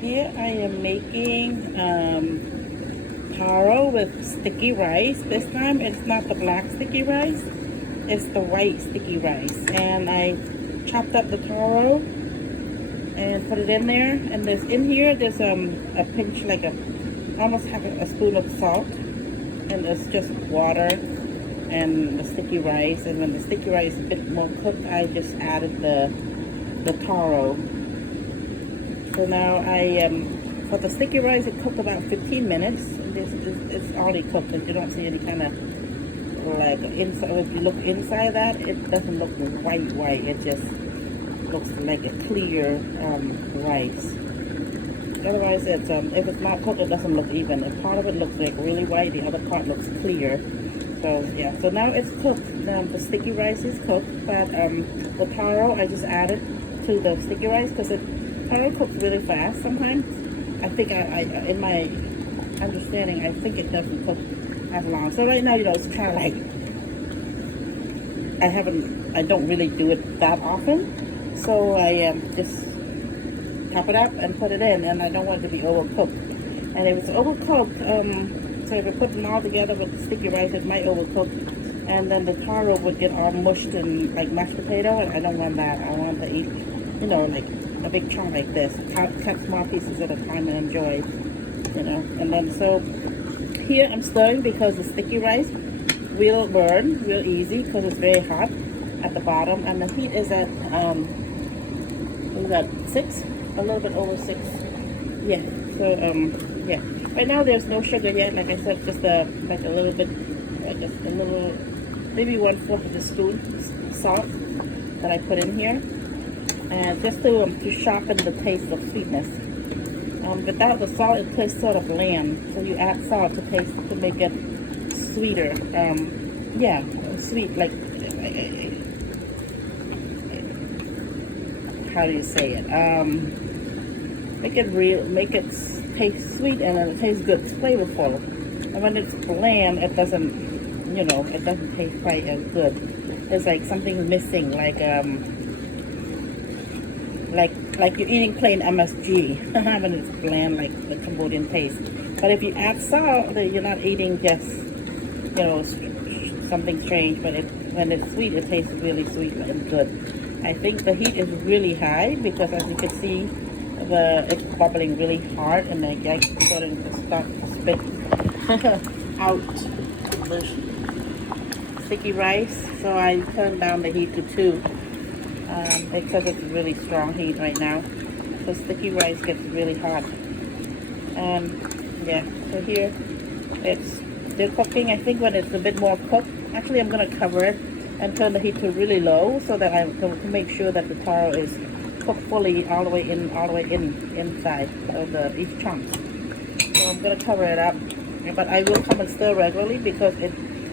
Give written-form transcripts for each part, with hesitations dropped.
Here I am making taro with sticky rice. This time it's not the black sticky rice, it's the white sticky rice. And I chopped up the taro and put it in there. And there's a pinch, like almost half a spoon of salt. And it's just water and the sticky rice. And when the sticky rice is a bit more cooked, I just added the taro. So now for the sticky rice, it cooked about 15 minutes. It's already cooked, and you don't see any kind of like inside. If you look inside that, it doesn't look white. It just looks like a clear rice. Otherwise, if it's not cooked, it doesn't look even. If part of it looks like really white, the other part looks clear. So yeah, so now it's cooked. The sticky rice is cooked, but the taro I just added to the sticky rice because taro cooks really fast sometimes. I think in my understanding, I think it doesn't cook as long. So right now, it's kind of like I don't really do it that often. So I just top it up and put it in, and I don't want it to be overcooked. And if it's overcooked, so if I put them all together with the sticky rice, it might overcook, and then the taro would get all mushed in like mashed potato, and I don't want that. I want to eat, like a big chunk like this. Cut small pieces at a time and enjoy, And then so here I'm stirring because the sticky rice will burn real easy because it's very hot at the bottom, and the heat is at what was that, 6? A little bit over 6. Yeah. So yeah. Right now there's no sugar yet. Like I said, just like a little bit, just a little, maybe 1/4 of a spoon salt that I put in here, and just to sharpen the taste of sweetness. Without the salt, it tastes sort of bland. So you add salt to make it sweeter. Yeah, sweet, like how do you say it? Make it taste sweet, and it tastes good, it's flavorful. And when it's bland, it doesn't taste quite as good. It's like something missing, like you're eating plain MSG when it's bland, like the Cambodian taste. But if you add salt, then you're not eating just something strange. But when it's sweet, it tastes really sweet and good. I think the heat is really high because, as you can see, it's bubbling really hard, and I starting to start to spit out the sticky rice. So I turned down the heat to 2 because it's really strong heat right now. So sticky rice gets really hot. Yeah, so here it's still cooking. I think when it's a bit more cooked, actually I'm going to cover it and turn the heat to really low so that I can make sure that the taro is cooked fully all the way inside of each chunks. So I'm going to cover it up, but I will come and stir regularly because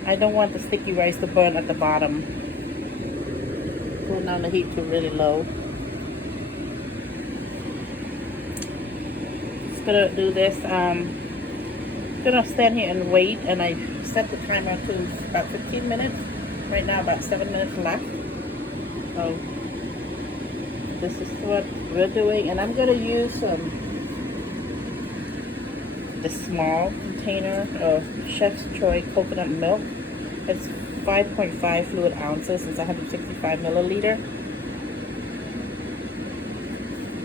I don't want the sticky rice to burn at the bottom. Turn down the heat to really low. Just gonna do this. Gonna stand here and wait, and I set the timer to about 15 minutes. Right now about 7 minutes left. So this is what we're doing, and I'm gonna use the small container of Chef's Choice coconut milk. It's 5.5 fluid ounces. It's 165 milliliter.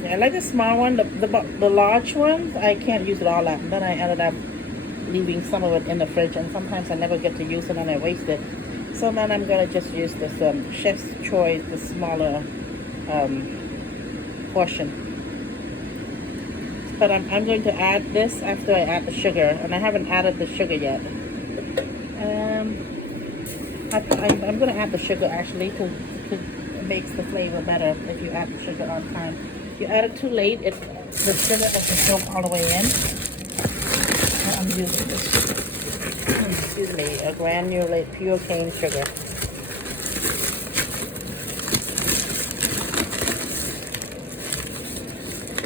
Yeah, I like the small one. The large ones, I can't use it all up. Then I ended up leaving some of it in the fridge, and sometimes I never get to use it and I waste it. So then I'm gonna just use this Chef's Choice, the smaller portion. But I'm going to add this after I add the sugar, and I haven't added the sugar yet. I'm going to add the sugar actually to makes the flavor better if you add the sugar on time. If you add it too late, the sugar doesn't soak all the way in. I'm using this, excuse me, a granulate pure cane sugar.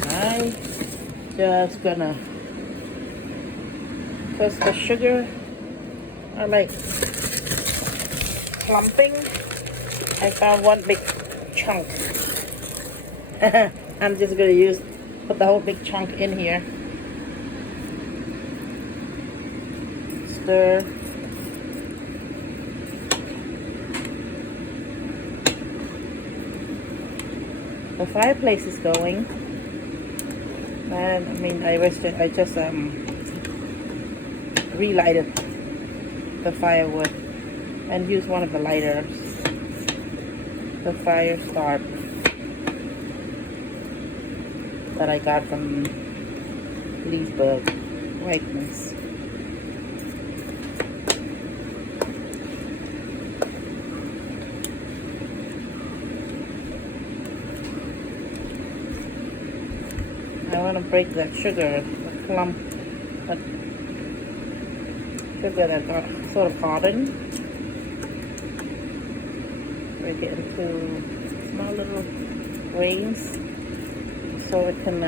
I'm just gonna, because the sugar are like clumping. I found one big chunk. I'm just gonna use put the whole big chunk in here. Stir. The fireplace is going, and I mean I just relighted the firewood and used one of the lighters. The fire start that I got from Leesburg. Whiteness. I want to break that sugar, the clump, that sugar that got sort of hardened. Break it into small little grains so it can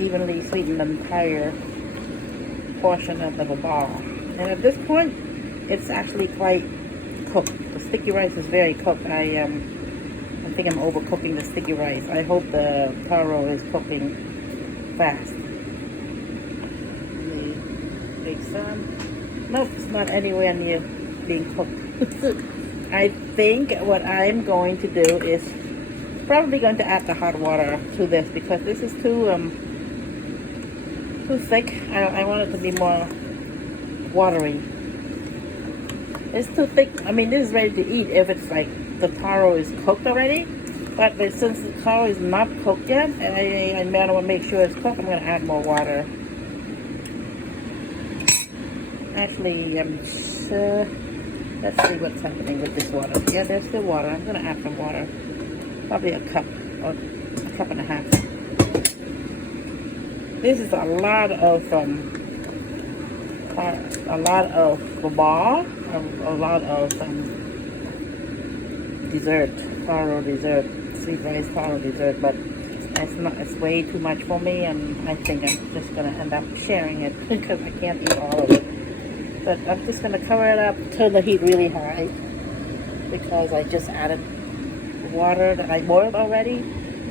evenly sweeten the entire portion of the ball. And at this point, it's actually quite cooked. The sticky rice is very cooked. I think I'm overcooking the sticky rice. I hope the taro is cooking fast. Make some. Nope, it's not anywhere near being cooked. I think what I'm going to do is probably going to add the hot water to this because this is too thick. I want it to be more watery. It's too thick. I mean, this is ready to eat if it's like the taro is cooked already. But since the taro is not cooked yet, and I want to make sure it's cooked, I'm going to add more water. Actually, let's see what's happening with this water. Yeah, there's still water. I'm going to add some water. Probably a cup or a cup and a half. This is a lot of baba, a lot of dessert, taro dessert, sweet rice taro dessert, but it's way too much for me, and I think I'm just gonna end up sharing it because I can't eat all of it. But I'm just gonna cover it up, turn the heat really high because I just added water that I boiled already,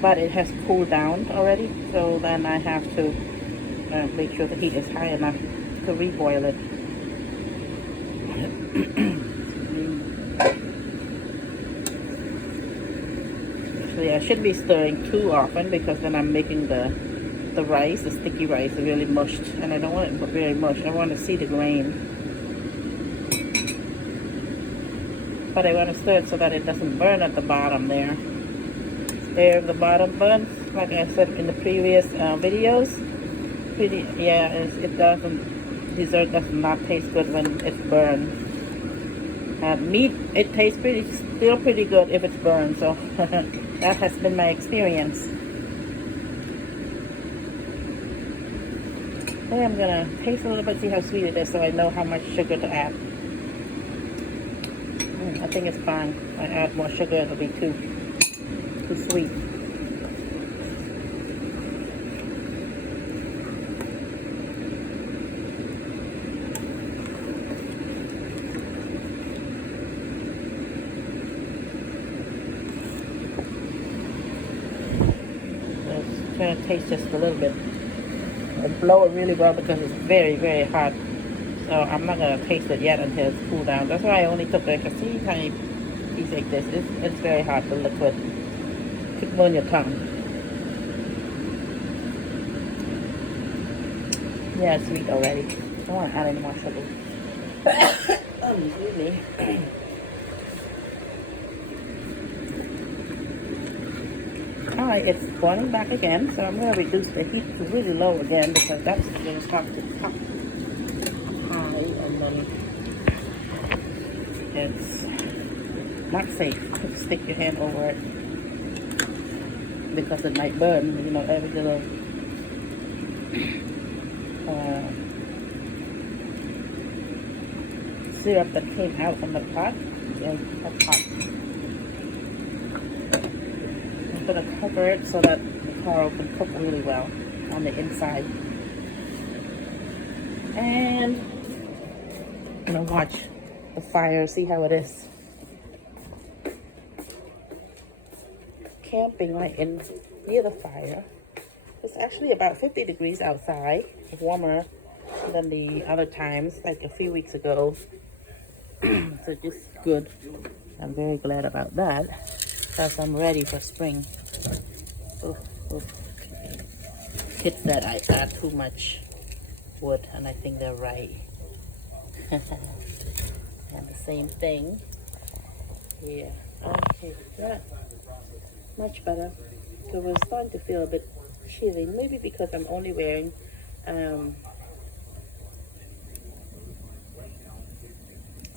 but it has cooled down already, so then I have to make sure the heat is high enough to reboil it. Actually, I shouldn't be stirring too often because then I'm making the rice, the sticky rice, really mushed, and I don't want it very mushed. I want to see the grain, but I want to stir it so that it doesn't burn at the bottom there. There, the bottom burns, like I said in the previous videos. It doesn't. Dessert does not taste good when it's burned. Meat, it tastes still pretty good if it's burned. So that has been my experience. Okay, I'm gonna taste a little bit, see how sweet it is, so I know how much sugar to add. I think it's fine. If I add more sugar, it'll be too sweet. Trying to taste just a little bit and blow it really well because it's very, very hot. So I'm not going to taste it yet until it's cooled down. That's why I only took like a teeny tiny piece like this. It's very hot, the liquid. It could burn your tongue. Yeah, it's sweet already. I don't want to add any more sugar. Excuse me. Alright, it's boiling back again, so I'm going to reduce the heat to really low again because that's going to start to pop high, and then it's not safe to stick your hand over it because it might burn, you know, every little syrup that came out from the pot. That's hot. I'm going to cover it so that the taro can cook really well on the inside. And I'm going to watch the fire, see how it is. Camping right in near the fire. It's actually about 50 degrees outside, warmer than the other times, like a few weeks ago. So this is good. I'm very glad about that because I'm ready for spring. Oh, oh. Kids that I add too much wood, and I think they're right. And the same thing here. Okay, good. Much better. So we're starting to feel a bit chilly, maybe because I'm only wearing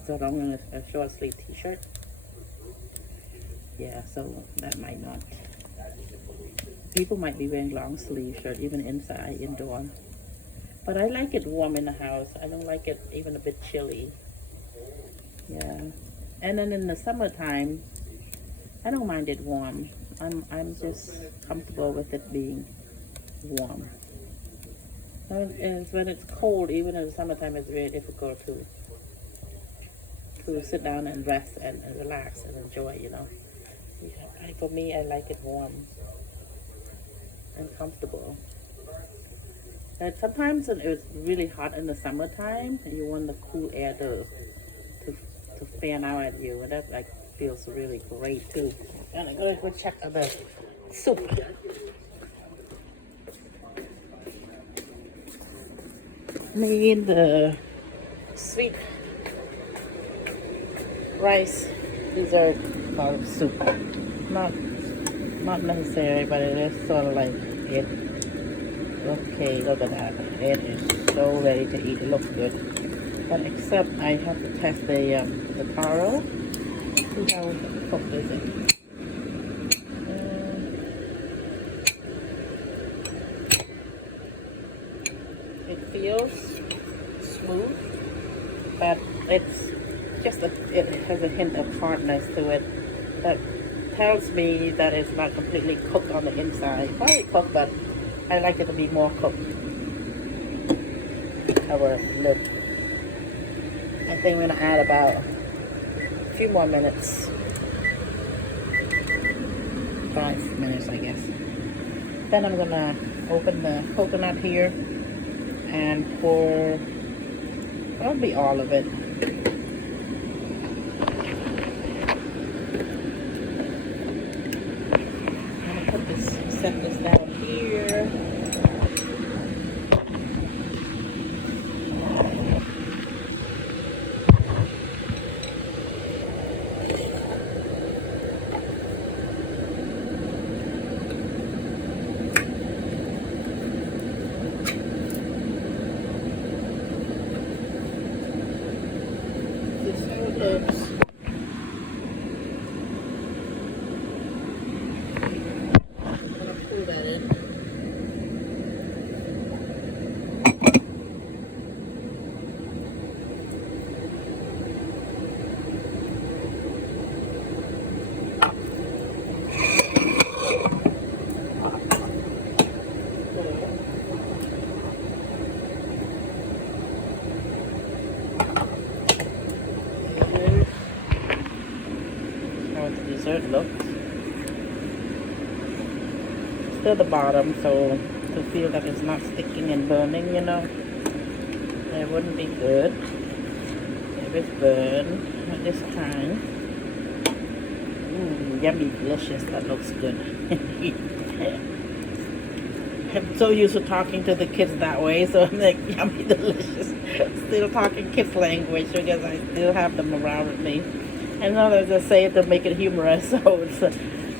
so I'm wearing a short sleeve t-shirt. Yeah, so that might not. People might be wearing long sleeve shirt even inside, indoor. But I like it warm in the house. I don't like it even a bit chilly. Yeah. And then in the summertime, I don't mind it warm. I'm just comfortable with it being warm. And when it's cold, even in the summertime, it's very difficult to sit down and rest and relax and enjoy, you know. For me, I like it warm and comfortable. And sometimes when it's really hot in the summertime, you want the cool air to fan out at you, and that like feels really great too. And I'm gonna go check the soup. Made the sweet rice dessert called soup. Not necessary, but it is sort of like it. Okay, look at that. It is so ready to eat. It looks good. But except I have to test the taro. See how cooked is it. It feels smooth, but it's just it has a hint of hardness to it that tells me that it's not completely cooked on the inside. Probably cooked, but I like it to be more cooked. Cover lid. I think we're gonna add about a few more minutes. 5 minutes, I guess. Then I'm gonna open the coconut here and pour probably all of it. I'm gonna set this down here. Dessert looks. Still the bottom, so to feel that it's not sticking and burning, you know, it wouldn't be good if it's burned at this time. Yummy, delicious. That looks good. I'm so used to talking to the kids that way, so I'm like, yummy, delicious. Still talking kids language because I still have them around with me. And now I just say it to make it humorous, so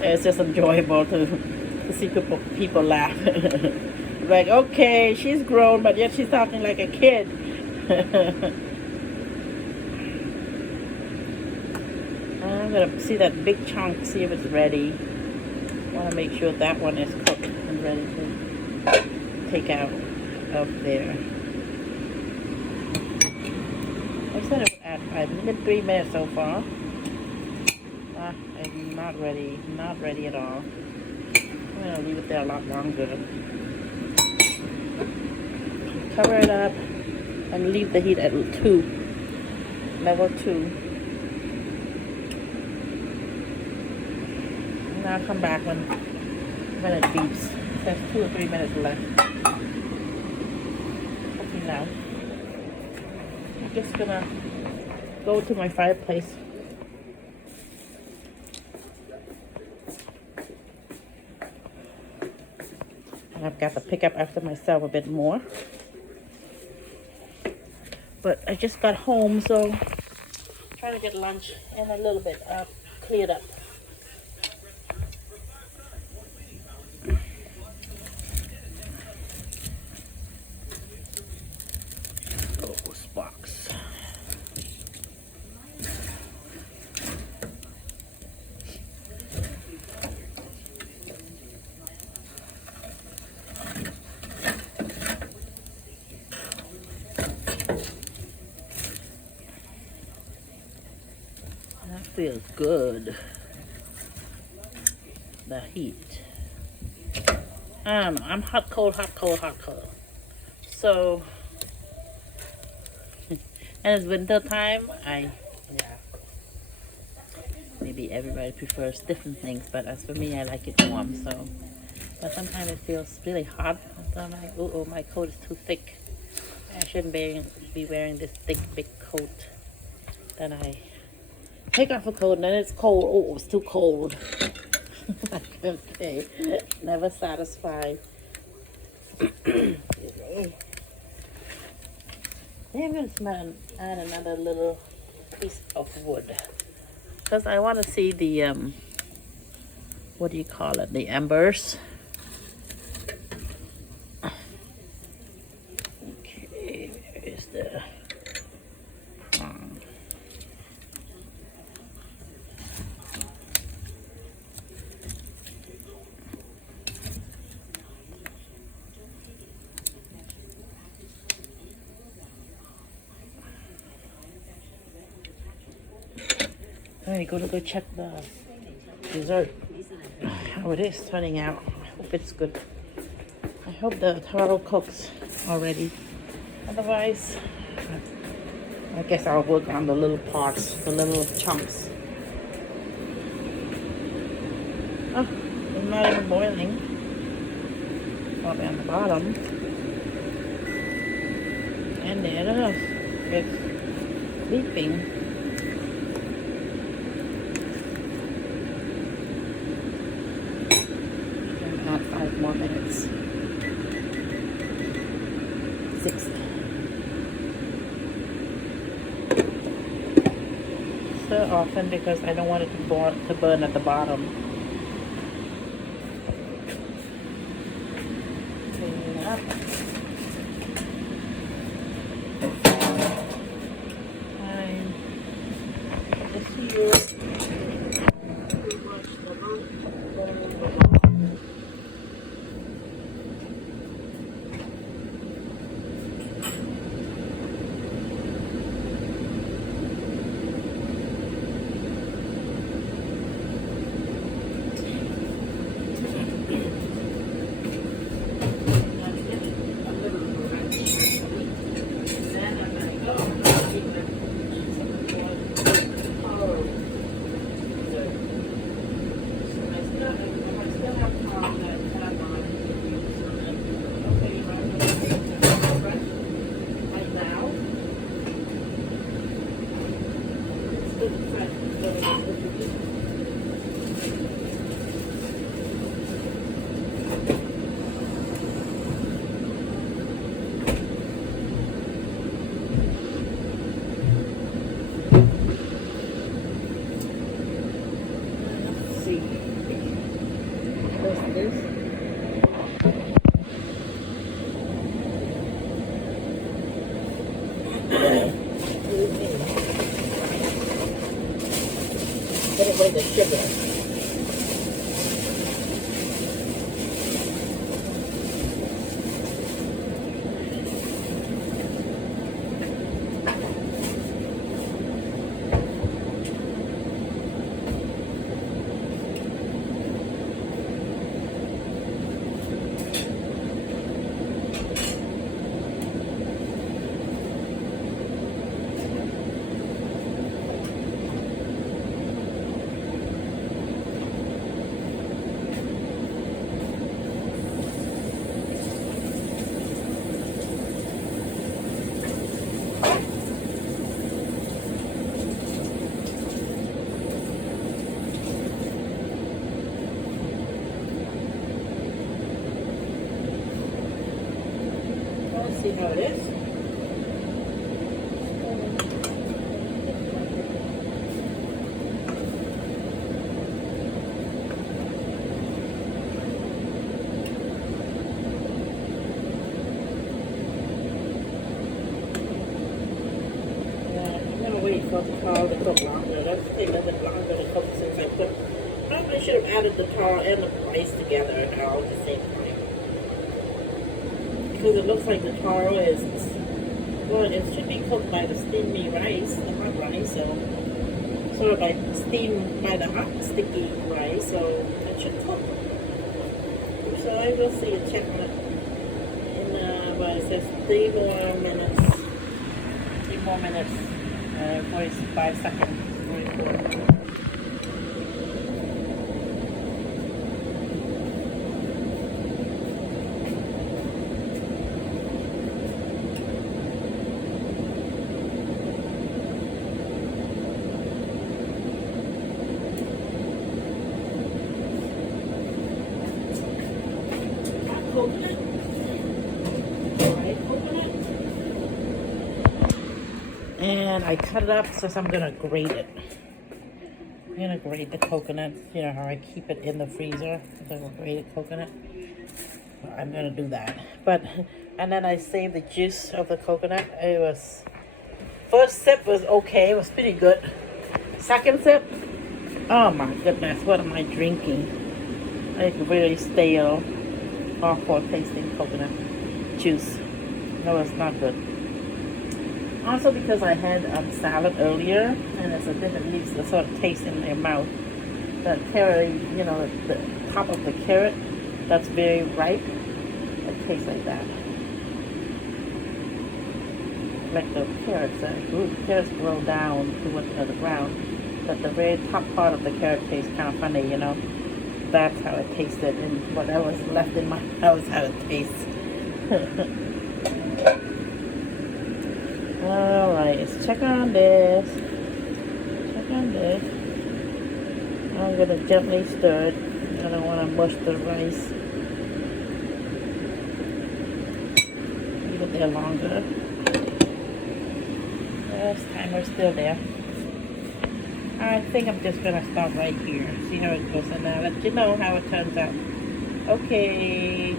it's just enjoyable to see people laugh. Like, okay, she's grown, but yet she's talking like a kid. I'm gonna see that big chunk, see if it's ready. I want to make sure that one is cooked and ready to take out of there. I said it would add 5 minutes, 3 minutes so far. It's not ready at all. I'm gonna leave it there a lot longer. Cover it up and leave the heat at level 2. And I'll come back when minute beeps. There's 2 or 3 minutes left. Okay, now I'm just gonna go to my fireplace. And I've got to pick up after myself a bit more. But I just got home, so I'm trying to get lunch and a little bit cleared up. Oh, Sparks. That feels good. The heat. I don't know. I'm hot, cold, hot, cold, hot, cold. So, and it's winter time. Maybe everybody prefers different things, but as for me, I like it warm. So, but sometimes it feels really hot. So I'm like, oh, my coat is too thick. I shouldn't be wearing this thick, big coat. Then I take off the coat, and then it's cold. Oh, it's too cold. Okay, never satisfied. Then I'm going to add another little piece of wood. Because I want to see the, what do you call it? The embers. Okay, where is the prong? Alright, gonna go check the dessert, how it is turning out. I hope it's good. I hope the taro cooks already. Otherwise, I guess I'll work on the little parts, the little chunks. Oh, it's not even boiling. Probably on the bottom. And there it is. It's leaping. Add 5 more minutes. 6. So often because I don't want it to burn at the bottom. Clean it up. Fine. Put this here. Put away the sugar. let's see how it is. Wait for the taro to cook longer. That's take a little bit longer to cook since I put. Probably should have added the taro and the rice together all at the same time. Because it looks like the taro is, well, it should be cooked by the steamy rice, the hot rice, so sort of like steamed by the hot sticky rice, so it should cook. So I will see it, check it in, well, it says 3 more minutes. 3 more minutes. 45 seconds. 44. Coconut. And I cut it up so I'm gonna grate it. I'm gonna grate the coconut. You know how I keep it in the freezer, the grated coconut. I'm gonna do that. But and then I saved the juice of the coconut. It was first sip was okay. It was pretty good. Second sip, oh my goodness, what am I drinking? It's really stale, awful tasting coconut juice. No, it's not good. Also because I had salad earlier, and it's a different leaves the sort of taste in your mouth. The carrot, you know, the top of the carrot, that's very ripe. It tastes like that. Like the carrots, carrots grow down towards the ground, but the very top part of the carrot tastes kind of funny, you know. That's how it tasted, and whatever's left in my mouth, how it tastes. Alright, let's check on this. Check on this. I'm going to gently stir it. I don't want to mush the rice. Leave it there longer. Yes, timer's still there. I think I'm just going to stop right here. See how it goes, and I'll let you know how it turns out. Okay.